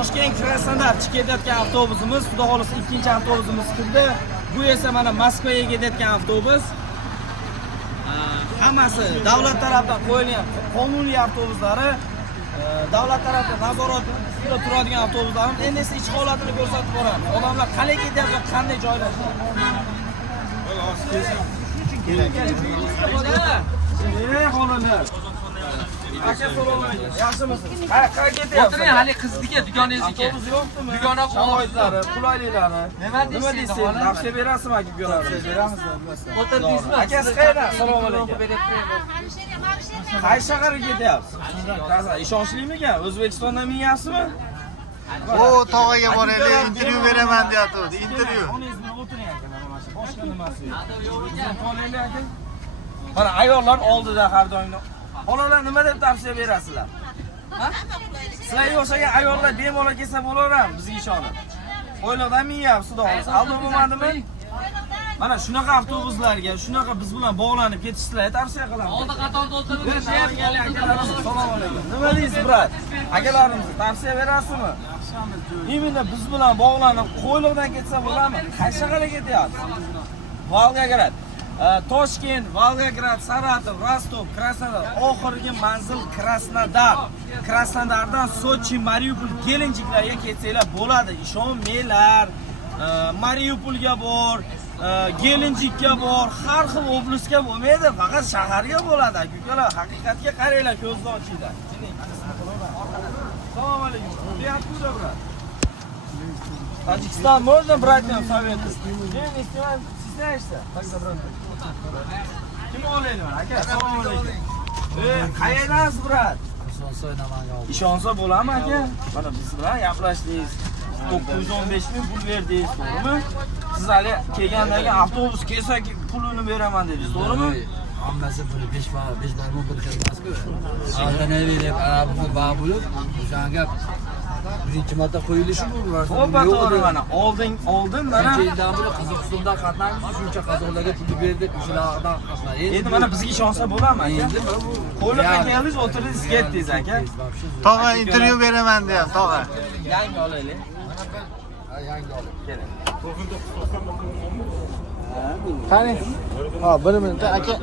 Toshkent Krasnodarga ketayotgan avtobusimiz, xudo xolisa ikkinchi avtobusimiz kirdi. Bu esa mana Moskvaga ketayotgan avtobus. Hammasi davlat tomonidan qo'yilgan qonuniy avtobuslari, davlat tomonidan nazorat qilib turadigan avtobuslarimiz. Endi esa ichki holatini ko'rsatib boramiz. Odamlar qalay ketyapti, qanday joylashgan. Xonadonlar. Aka so'rayman. Yaxshimisiz? Qayerga ketyapsiz? O'tiring, hali qizniki, dugonangizniki. Avtobus yo'qmi? Dugona sharoitlari, qulayliklari. Nima deysiz? Tavsiya berasizmi aka ukalarga? Beramiz. O'tirdingizmi? Akasi qayerda? Assalomu alaykum. Qaysi shaharga ketyapsiz? Ishonchlimikan? O'zbekistondan minyapsizmi? O tog'aga boraylik, intervyu beraman deyapti. Intervyu. Oningiz bilan o'tiring aka, mana shu boshqa nimasi yo'q. Qolaylik aka. Mana ayollar oldida har doim. Bolalar nima deb tavsiya berasizlar? Sizlarga o'xshagan ayollar bemalol kelsa bo'laveradi bizga ishonib. O'yloqdan minyapsiz, xudo xolisa. Aldab bo'lmadimi? Mana shunaqa avtobuslarga, shunaqa biz bilan bog'lanib ketishlarga tavsiya qilaman. Oldi qatorda o'tirib Assalomu alaykum. Nima deysiz, brat? Akalarimizga tavsiya berasizmi? Imенно biz bilan bog'lanib, qo'yliqdan ketsa bo'ladimi? Qaysi shaharga ketyapsiz? Volgograd. Toshkent, Volgograd, Saratov, Rostov, Krasnodar, oxirgi manzil Krasnodar. Krasnodardan Sochi, Mariupol, Gelenjiklarga ketsanglar bo'ladi. Ishonmanglar. Mariupolga bor, Gelenjikka bor, har xil oblastga bo'lmaydi, faqat shaharga bo'ladi. Aka-ukalar, haqiqatga qaranglar, ko'zni ochinglar. Assalomu alaykum. Откуда, брат? Tojikiston, можно брать нам советы? Не стесняешься? Тогда брат. Kim olaydi mana aka? Assalomu alaykum. Qayerdansiz, brat? Ishonsa bo'ladimi aka? Mana biz bilan gaplashdingiz. 915 ming pul verdingiz, to'g'rimi? Siz hali kelgandagi avtobus kelsa pulini beraman dedingiz, to'g'rimi? Hammasi puli 5 barmon pul kelmasmi? Avtomobil arabni bo'lib, o'shanga birinchi marta qo'yilishi bu. To'g'ri mana oldin mana Keyin buni Qozog'istonda qatnashmiz, shuncha qozog'larga pul berdik, o'shalardan qatnaymiz. endi mana bizga ishonsa bo'ladimi aka? Qo'liqqa keldingiz, o'tirdingiz, ketdingiz aka. Tog'a intervyu beraman deyapti, tog'a. Yangi olaylik. Yangi olib. Keling. Qani? Ha, 1 minut aka.